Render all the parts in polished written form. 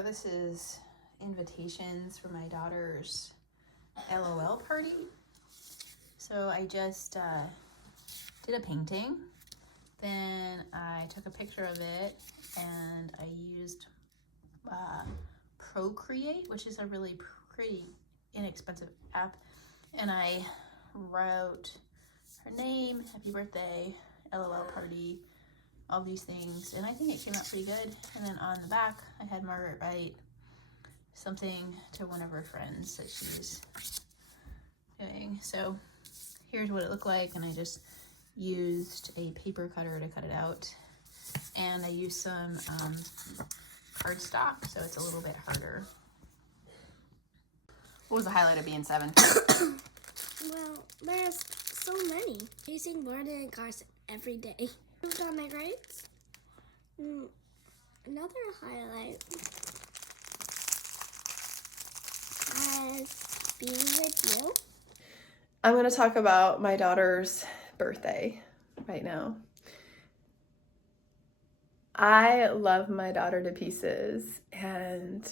So this is invitations for my daughter's LOL party. So I just did a painting, then I took a picture of it, and I used Procreate, which is a really pretty inexpensive app, and I wrote her name, happy birthday, LOL party, all these things, and I think it came out pretty good. And then on the back I had Margaret write something to one of her friends that she's doing. So here's what it looked like, and I just used a paper cutter to cut it out, and I used some cardstock, so it's a little bit harder. What was the highlight of being 7? Well, there's so many. Using more than cars every day. Moved on my grades. Another highlight was being with you. I'm going to talk about my daughter's birthday right now. I love my daughter to pieces, and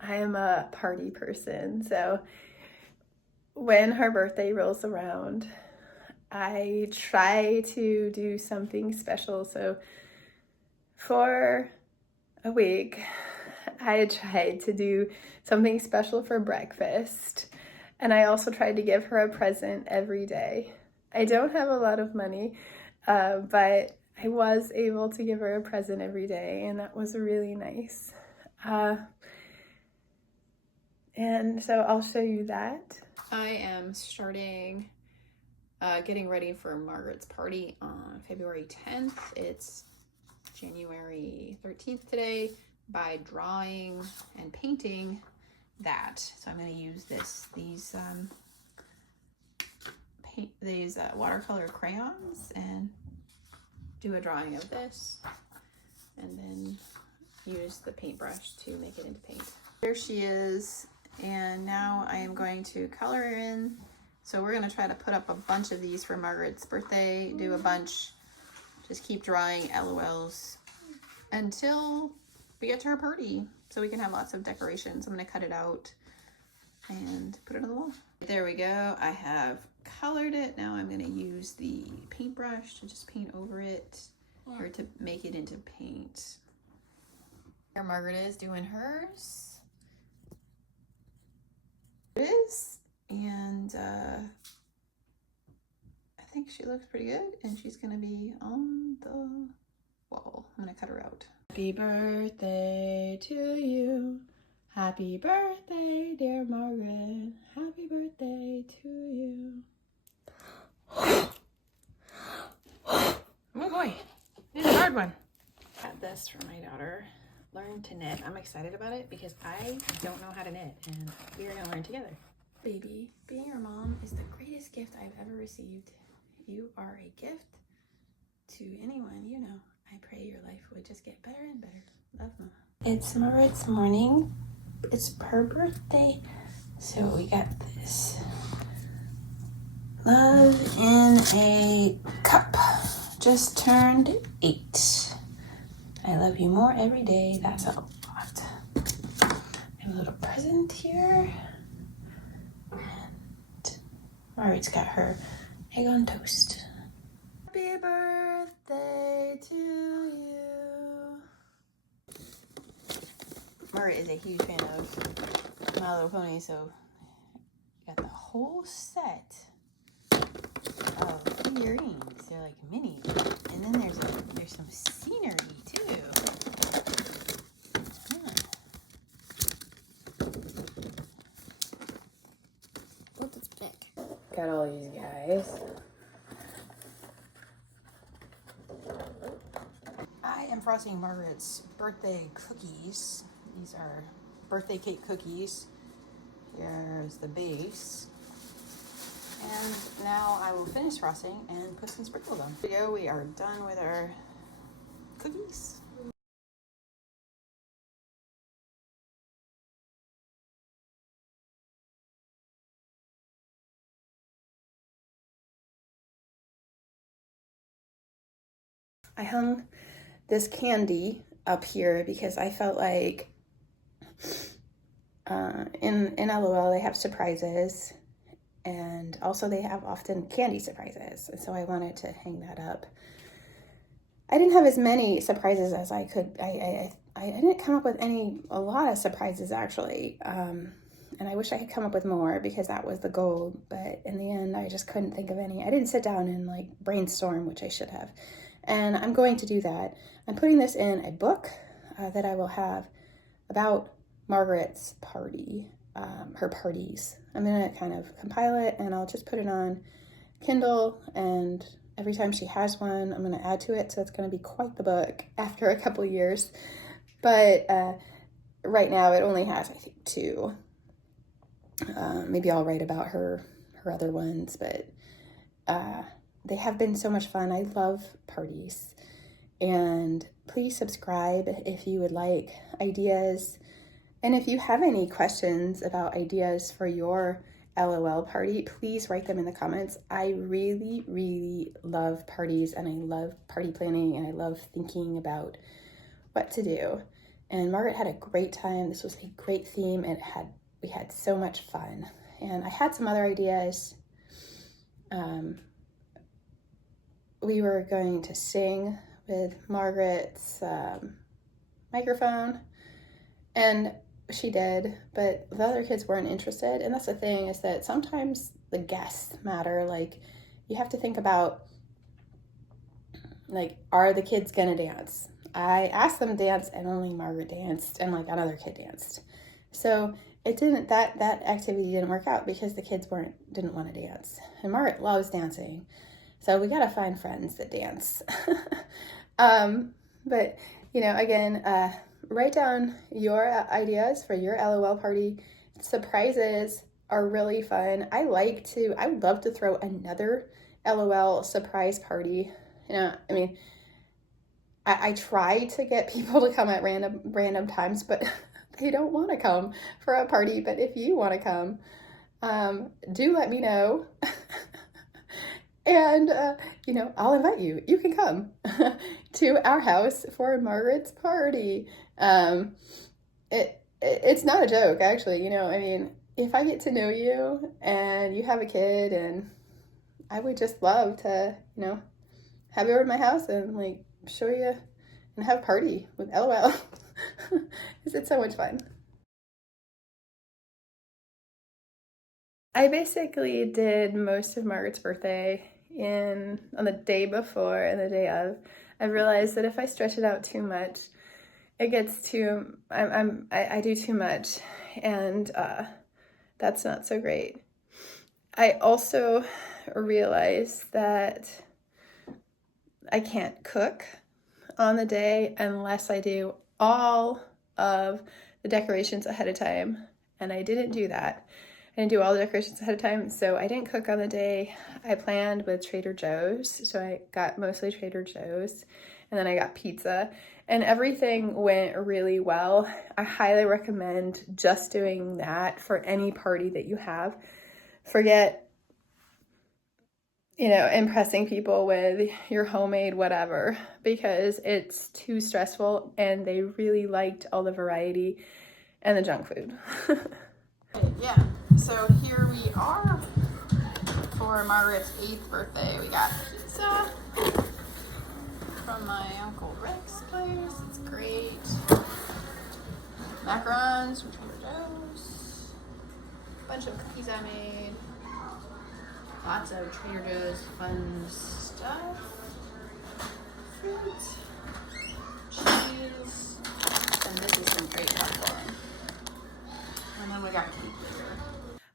I am a party person. So when her birthday rolls around, I try to do something special. So for a week, I tried to do something special for breakfast. And I also tried to give her a present every day. I don't have a lot of money, but I was able to give her a present every day, and that was really nice. And so I'll show you that. I am starting getting ready for Margaret's party on February 10th. It's January 13th today, by drawing and painting that. So I'm going to use these watercolor crayons and do a drawing of this, and then use the paintbrush to make it into paint. Here she is, and now I am going to color her in. So we're going to try to put up a bunch of these for Margaret's birthday, do a bunch, just keep drawing LOLs until we get to her party, so we can have lots of decorations. I'm going to cut it out and put it on the wall. There we go. I have colored it. Now I'm going to use the paintbrush to just paint over it, or to make it into paint. Here Margaret is doing hers. It is, and I think she looks pretty good, and she's going to be on the wall. I'm going to cut her out. Happy birthday to you. Happy birthday, dear Margaret. Happy birthday to you. Oh boy, this is a hard one. Got this for my daughter. Learn to knit. I'm excited about it because I don't know how to knit, and we are going to learn together. Baby, being your mom is the greatest gift I've ever received. You are a gift to anyone you know. I pray your life would just get better and better. Love, Mama. It's Margaret's morning. It's her birthday, so we got this. Love in a cup. Just turned 8. I love you more every day. That's a lot. I have a little present here. And Margaret's got her egg on toast. Happy birthday to you. Margaret is a huge fan of My Little Pony, so got the whole set of figurines. They're like mini, and then there's some scenery too. What is big? Got all these guys. I am frosting Margaret's birthday cookies. These are birthday cake cookies. Here's the base. And now I will finish frosting and put some sprinkles on. There we go. We are done with our cookies. I hung this candy up here because I felt like In LOL, they have surprises, and also they have often candy surprises. And so I wanted to hang that up. I didn't have as many surprises as I could. I didn't come up with a lot of surprises actually. And I wish I had come up with more because that was the goal. But in the end, I just couldn't think of any. I didn't sit down and like brainstorm, which I should have. And I'm going to do that. I'm putting this in a book that I will have about Margaret's party, her parties. I'm going to kind of compile it and I'll just put it on Kindle, and every time she has one, I'm going to add to it. So it's going to be quite the book after a couple years. But right now it only has, I think, 2. Maybe I'll write about her other ones, but they have been so much fun. I love parties. And please subscribe if you would like ideas. And if you have any questions about ideas for your LOL party, please write them in the comments. I really, really love parties, and I love party planning, and I love thinking about what to do. And Margaret had a great time. This was a great theme, and we had so much fun. And I had some other ideas. We were going to sing with Margaret's microphone, and she did, but the other kids weren't interested. And that's the thing, is that sometimes the guests matter. Like, you have to think about, like, are the kids gonna dance? I asked them to dance, and only Margaret danced, and like another kid danced. So it didn't, that activity didn't work out because the kids didn't want to dance. And Margaret loves dancing. So we gotta find friends that dance. But, you know, again, write down your ideas for your LOL party. Surprises are really fun. I would love to throw another LOL surprise party. You know, I mean, I try to get people to come at random times, but they don't want to come for a party. But if you want to come, do let me know. And, you know, I'll invite you. You can come to our house for Margaret's party. It's not a joke, actually. You know, I mean, if I get to know you and you have a kid, and I would just love to, you know, have you over at my house and like show you and have a party with LOL. It's so much fun. I basically did most of Margaret's birthday on the day before and the day of. I realized that if I stretch it out too much, it gets too, I do too much, and that's not so great. I also realized that I can't cook on the day unless I do all of the decorations ahead of time, and I didn't do that. I didn't do all the decorations ahead of time, so I didn't cook on the day. I planned with Trader Joe's, so I got mostly Trader Joe's, and then I got pizza, and everything went really well. I highly recommend just doing that for any party that you have. Forget, you know, impressing people with your homemade whatever, because it's too stressful, and they really liked all the variety and the junk food. Yeah, so here we are for Margaret's 8th birthday. We got pizza from my Uncle Rick's place. It's great. Macarons from Trader Joe's. A bunch of cookies I made. Lots of Trader Joe's fun stuff. Fruit. Cheese. And this is some great popcorn. And then we got cake later.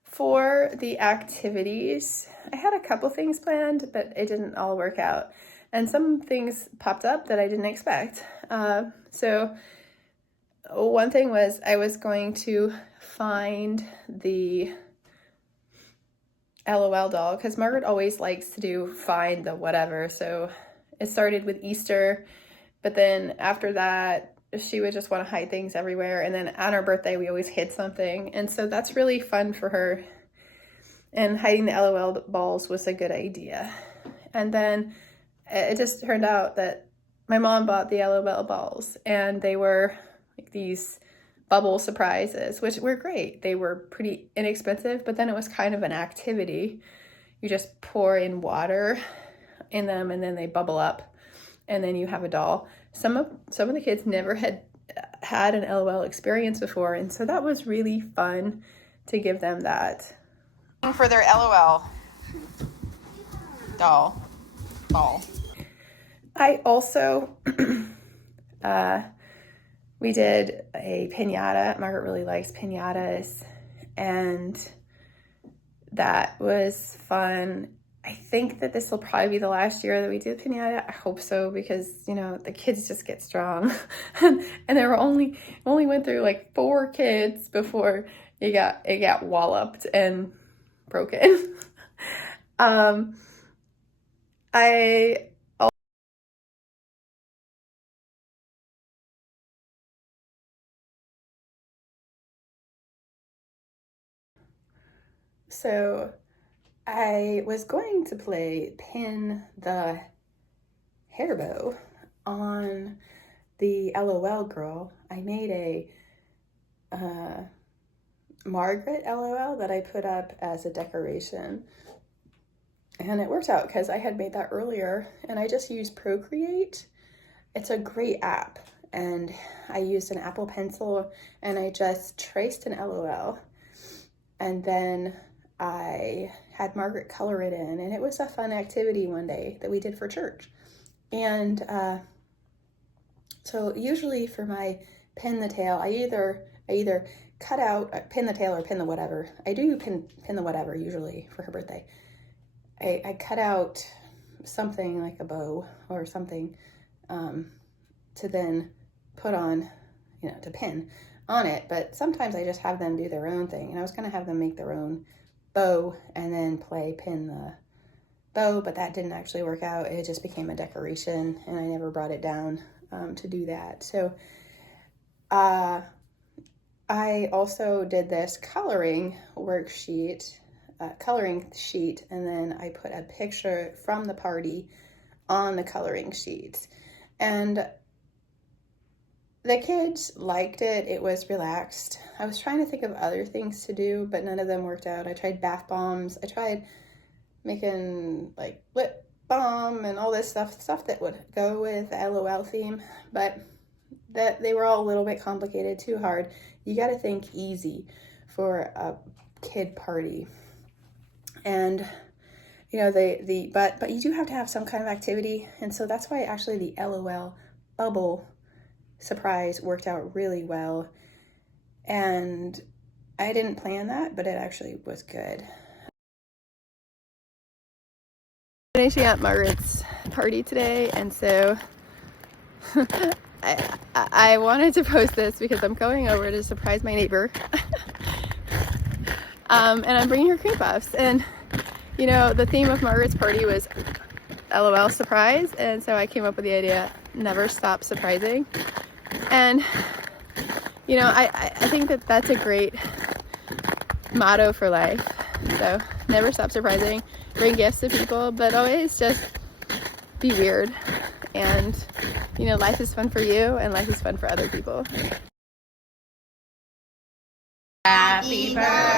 For the activities, I had a couple things planned, but it didn't all work out. And some things popped up that I didn't expect. So one thing was I was going to find the LOL doll, because Margaret always likes to do find the whatever. So it started with Easter, but then after that, she would just want to hide things everywhere. And then on her birthday, we always hid something. And so that's really fun for her. And hiding the LOL balls was a good idea. And then it just turned out that my mom bought the LOL balls, and they were like these bubble surprises, which were great. They were pretty inexpensive, but then it was kind of an activity. You just pour in water in them and then they bubble up and then you have a doll. Some of the kids never had an LOL experience before, and so that was really fun to give them that. For their LOL doll. I also we did a piñata. Margaret really likes piñatas, and that was fun. I think that this will probably be the last year that we do piñata. I hope so, because, you know, the kids just get strong. And there were only went through like 4 kids before it got walloped and broken. So I was going to pin the hair bow on the LOL girl. I made a Margaret LOL that I put up as a decoration. And it worked out because I had made that earlier, and I just used Procreate. It's a great app. And I used an Apple Pencil and I just traced an LOL. And then I had Margaret color it in, and it was a fun activity one day that we did for church. And so usually for my pin the tail, I either cut out, pin the tail or pin the whatever. I do pin the whatever usually for her birthday. I cut out something like a bow or something to then put on, you know, to pin on it. But sometimes I just have them do their own thing. And I was going to have them make their own bow and then pin the bow, but that didn't actually work out. It just became a decoration, and I never brought it down to do that. So I also did this coloring sheet, and then I put a picture from the party on the coloring sheet. And the kids liked it. It was relaxed. I was trying to think of other things to do, but none of them worked out. I tried bath bombs. I tried making like lip balm and all this stuff that would go with the LOL theme, but that they were all a little bit complicated, too hard. You got to think easy for a kid party. And you know, but you do have to have some kind of activity, and so that's why actually the LOL bubble surprise worked out really well. And I didn't plan that, but it actually was good. Finishing up Margaret's party today, and so I wanted to post this because I'm going over to surprise my neighbor. And I'm bringing her cream puffs, and you know, the theme of Margaret's party was LOL surprise, and so I came up with the idea, never stop surprising. And you know, I think that that's a great motto for life. So never stop surprising, bring gifts to people, but always just be weird. And you know, life is fun for you, and life is fun for other people. Happy birthday